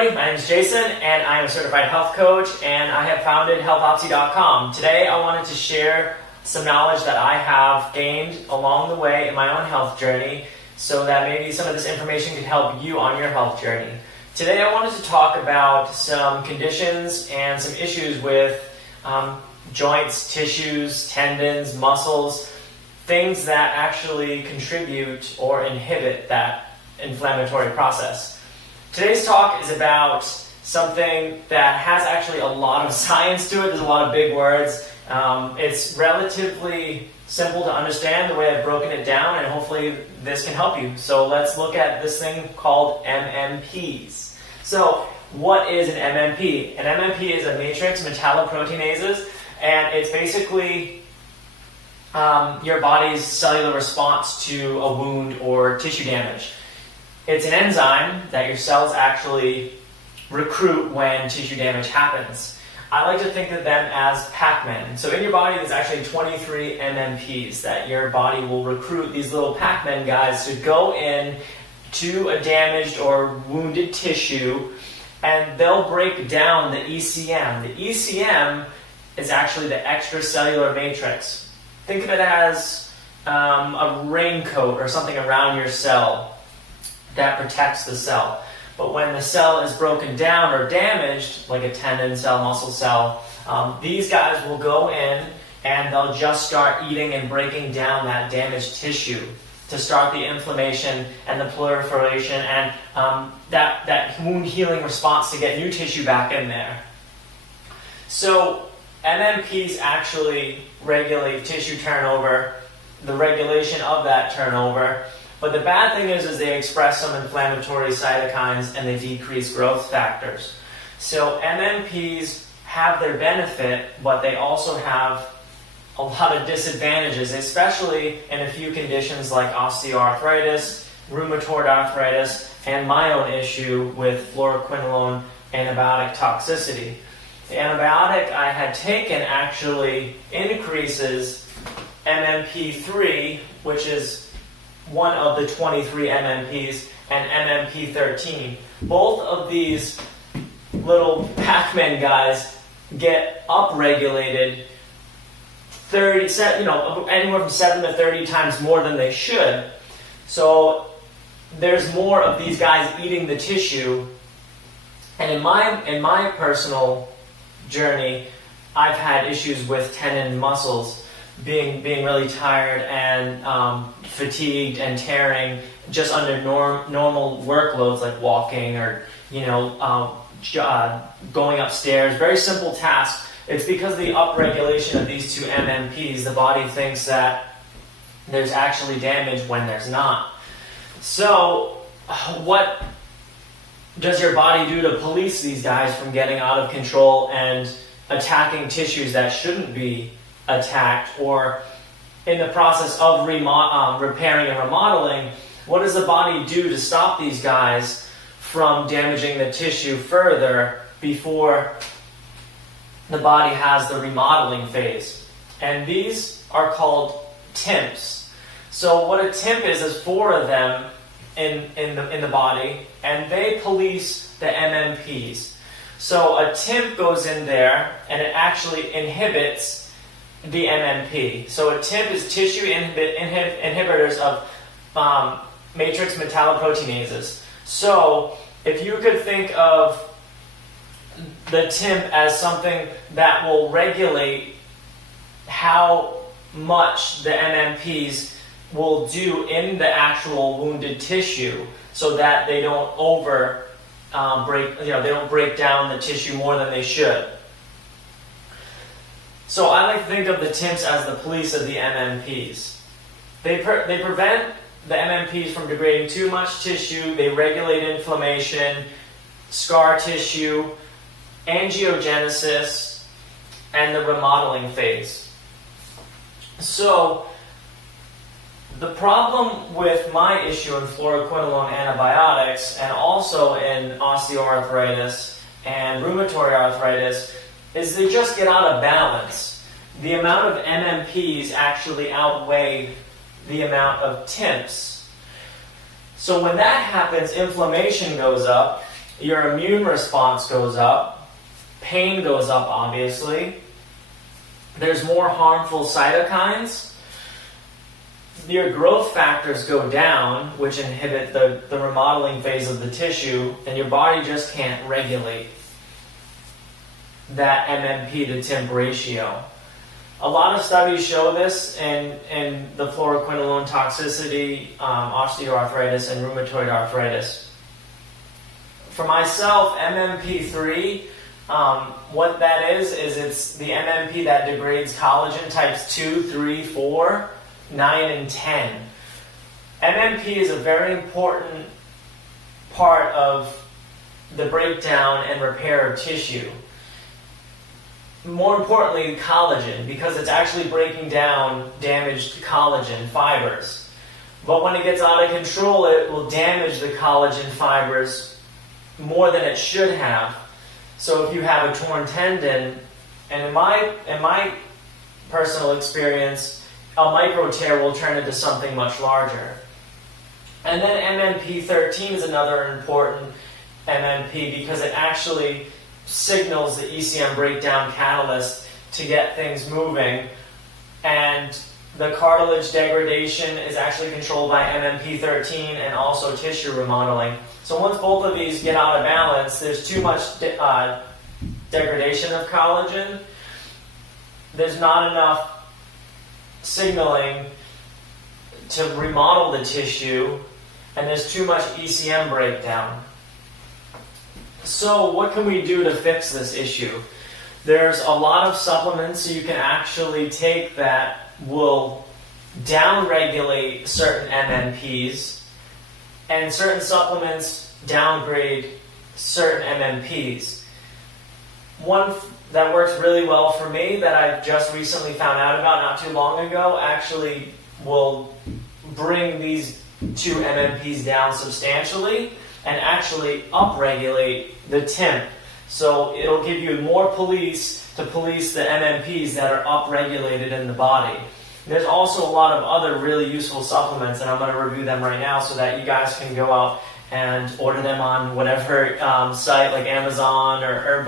everybody, my name is Jason and I am a certified health coach and I have founded healthopsy.com. Today I wanted to share some knowledge that I have gained along the way in my own health journey so that maybe some of this information could help you on your health journey. Today I wanted to talk about some conditions and some issues with joints, tissues, tendons, muscles, things that actually contribute or inhibit that inflammatory process. Today's talk is about something that has actually a lot of science to it. There's a lot of big words. It's relatively simple to understand the way I've broken it down, and hopefully this can help you. So let's look at this thing called MMPs. So what is an MMP? An MMP is a matrix metalloproteinases, and it's basically your body's cellular response to a wound or tissue damage. It's an enzyme that your cells actually recruit when tissue damage happens. I like to think of them as Pac-Men. So in your body there's actually 23 MMPs that your body will recruit, these little Pac-Men guys, to go in to a damaged or wounded tissue, and they'll break down the ECM. The ECM is actually the extracellular matrix. Think of it as a raincoat or something around your cell that protects the cell. But when the cell is broken down or damaged, like a tendon cell, muscle cell, these guys will go in and they'll just start eating and breaking down that damaged tissue to start the inflammation and the proliferation and that wound healing response to get new tissue back in there. So MMPs actually regulate tissue turnover, the regulation of that turnover. But the bad thing is they express some inflammatory cytokines and they decrease growth factors. So MMPs have their benefit, but they also have a lot of disadvantages, especially in a few conditions like osteoarthritis, rheumatoid arthritis, and my own issue with fluoroquinolone antibiotic toxicity. The antibiotic I had taken actually increases MMP3, which is one of the 23 MMPs, and MMP13. Both of these little Pac-Man guys get upregulated anywhere from 7 to 30 times more than they should. So there's more of these guys eating the tissue. And in my personal journey, I've had issues with tendon muscles being really tired and fatigued and tearing just under normal workloads like walking or going upstairs, very simple tasks. It's because of the upregulation of these two MMPs, the body thinks that there's actually damage when there's not. So what does your body do to police these guys from getting out of control and attacking tissues that shouldn't be attacked? Or in the process of repairing and remodeling, what does the body do to stop these guys from damaging the tissue further before the body has the remodeling phase? And these are called TIMPs. So what a TIMP is 4 of them in the body, and they police the MMPs. So a TIMP goes in there and it actually inhibits the MMP. So a TIMP is tissue inhibitors of matrix metalloproteinases. So if you could think of the TIMP as something that will regulate how much the MMPs will do in the actual wounded tissue, so that they don't they don't break down the tissue more than they should. So I like to think of the TIMPs as the police of the MMPs. They prevent the MMPs from degrading too much tissue. They regulate inflammation, scar tissue, angiogenesis, and the remodeling phase. So the problem with my issue in fluoroquinolone antibiotics, and also in osteoarthritis and rheumatoid arthritis, is they just get out of balance. The amount of MMPs actually outweigh the amount of TIMPs. So when that happens, inflammation goes up, your immune response goes up, pain goes up obviously, there's more harmful cytokines, your growth factors go down, which inhibit the remodeling phase of the tissue, and your body just can't regulate that MMP to TIMP ratio. A lot of studies show this in the fluoroquinolone toxicity, osteoarthritis, and rheumatoid arthritis. For myself, MMP3, what that is it's the MMP that degrades collagen types 2, 3, 4, 9, and 10. MMP is a very important part of the breakdown and repair of tissue. More importantly, collagen, because it's actually breaking down damaged collagen fibers. But when it gets out of control, it will damage the collagen fibers more than it should have. So if you have a torn tendon, and in my personal experience, a micro tear will turn into something much larger. And then MMP13 is another important MMP because it actually signals the ECM breakdown catalyst to get things moving, and the cartilage degradation is actually controlled by MMP13 and also tissue remodeling. So once both of these get out of balance, there's too much degradation of collagen, there's not enough signaling to remodel the tissue, and there's too much ECM breakdown. So what can we do to fix this issue? There's a lot of supplements you can actually take that will downregulate certain MMPs, and certain supplements downgrade certain MMPs. One that works really well for me that I've just recently found out about not too long ago actually will bring these two MMPs down substantially and actually upregulate the TIMP. So it'll give you more police to police the MMPs that are upregulated in the body. There's also a lot of other really useful supplements, and I'm going to review them right now so that you guys can go out and order them on whatever site like Amazon or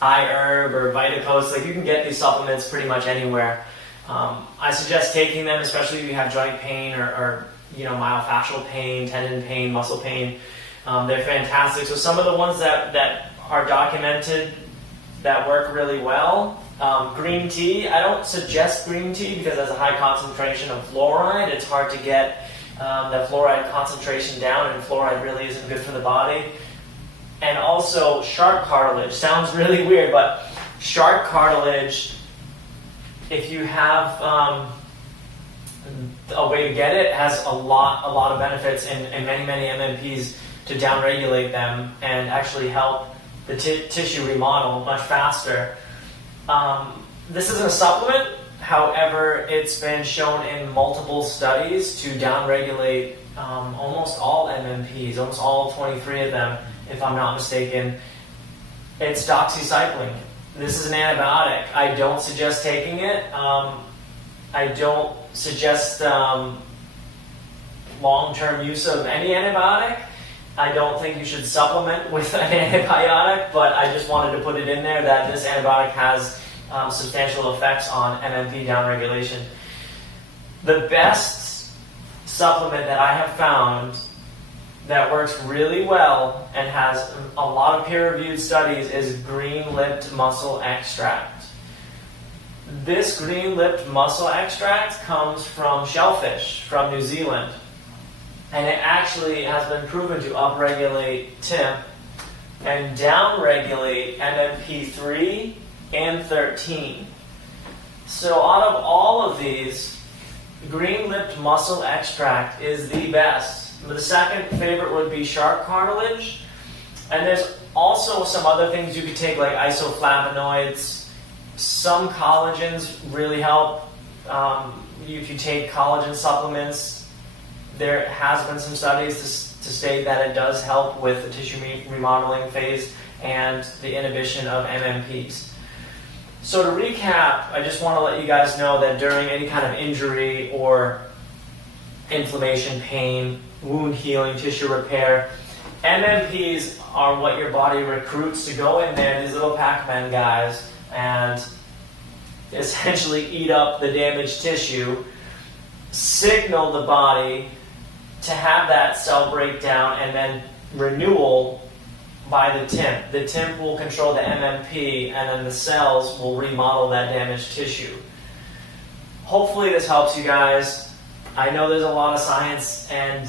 iHerb or VitaCoast. Like, you can get these supplements pretty much anywhere. I suggest taking them, especially if you have joint pain or myofascial pain, tendon pain, muscle pain. They're fantastic. So some of the ones that are documented that work really well. Green tea. I don't suggest green tea because it has a high concentration of fluoride. It's hard to get that fluoride concentration down, and fluoride really isn't good for the body. And also shark cartilage. Sounds really weird, but shark cartilage, if you have a way to get it, has a lot of benefits and many MMPs to downregulate them and actually help the tissue remodel much faster. This isn't a supplement, however, it's been shown in multiple studies to downregulate almost all MMPs, almost all 23 of them, if I'm not mistaken. It's doxycycline. This is an antibiotic. I don't suggest taking it. I don't suggest long-term use of any antibiotic. I don't think you should supplement with an antibiotic, but I just wanted to put it in there that this antibiotic has substantial effects on MMP downregulation. The best supplement that I have found that works really well and has a lot of peer-reviewed studies is green-lipped mussel extract. This green-lipped mussel extract comes from shellfish from New Zealand, and it actually has been proven to upregulate TIMP and downregulate MMP3 and 13. So out of all of these, green-lipped mussel extract is the best. The second favorite would be shark cartilage, and there's also some other things you could take like isoflavonoids. Some collagens really help. If you take collagen supplements, there has been some studies to state that it does help with the tissue remodeling phase and the inhibition of MMPs. So to recap, I just want to let you guys know that during any kind of injury or inflammation, pain, wound healing, tissue repair, MMPs are what your body recruits to go in there, these little Pac-Man guys, and essentially eat up the damaged tissue, signal the body to have that cell breakdown, and then renewal by the TIMP. The TIMP will control the MMP, and then the cells will remodel that damaged tissue. Hopefully this helps you guys. I know there's a lot of science and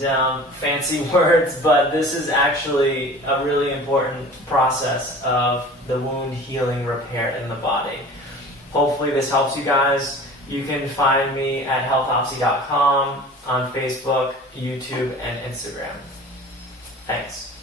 fancy words, but this is actually a really important process of the wound healing repair in the body. Hopefully this helps you guys. You can find me at healthopsy.com on Facebook, YouTube, and Instagram. Thanks.